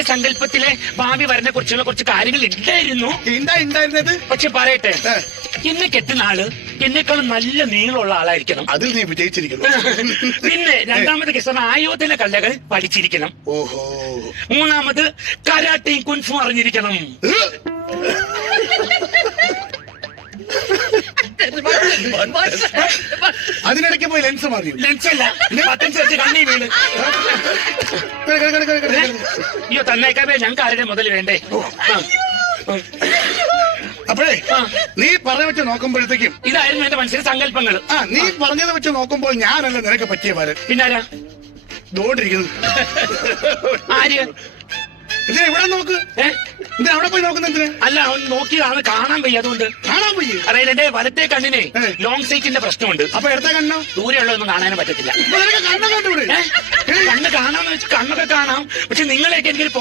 എന്റെ സങ്കല്പത്തിലെ ഭാവി വരനെ കുറിച്ചുള്ള കുറച്ച് കാര്യങ്ങൾ ഉണ്ടായിരുന്നത്. പക്ഷെ പറയട്ടെ, എന്നെ കെട്ടുന്ന ആള് എന്നെക്കാളും നല്ല നീളമുള്ള ആളായിരിക്കണം. അതിൽ നീ വിജയിച്ചിരിക്കുന്നു. പിന്നെ രണ്ടാമത് കേസ് ആയോധന കലകൾ പഠിച്ചിരിക്കണം. ഓഹോ. മൂന്നാമത് കരാട്ടയും കുൻഫും അറിഞ്ഞിരിക്കണം. അതിനിടയ്ക്ക് പോയി ലെൻസ് മാറി. ലെൻസല്ല, ബട്ടൺ വെച്ച് കണ്ണി വീണ്. അയ്യോ തന്നേക്കാതെ ഞങ്ങൾക്ക് ആരുടെ മുതൽ വേണ്ടേ? അപ്പോഴേ നീ പറഞ്ഞ വെച്ച് നോക്കുമ്പോഴത്തേക്കും ഇതായിരുന്നു എന്റെ മനസ്സിലെ സങ്കല്പങ്ങൾ. നീ പറഞ്ഞത് വെച്ച് നോക്കുമ്പോൾ ഞാനല്ല നിനക്ക് പറ്റിയ പാരൻ. പിന്നാരാ? ദോണ്ടിരിക്കുന്നു. ആര്? ഇതിനെ ഇവിടെ നോക്ക്. ഇതിനെ അവിടെ പോയി നോക്കുന്ന എന്തിനാ? അല്ല, അവൻ നോക്കിയതാണ്, കാണാൻ വയ്യ. അതുകൊണ്ട് കാണാൻ പോയി. അതായത് എന്റെ വലത്തെ കണ്ണിനെ ലോങ് സൈറ്റിന്റെ പ്രശ്നമുണ്ട്. അപ്പൊ ഇടത്തെ കണ്ണോ? ദൂരെയുള്ളതൊന്നും കാണാനും പറ്റത്തില്ല. കണ്ണ് കണ്ടുകൂടെ? കണ്ണ് കാണാന്ന് വെച്ച് കണ്ണൊക്കെ കാണാം, പക്ഷെ നിങ്ങളെയൊക്കെ എനിക്ക്